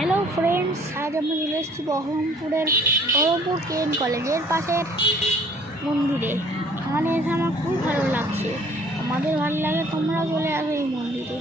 Hello friends, আজ আমরা চলে এসেছি বহরমপুর কেএন কলেজের পাশের মন্দিরে। এখানে এসে আমার খুব ভালো লাগছে। আমাদের ভালো লাগে, তোমরাও চলে আসো এই মন্দিরে।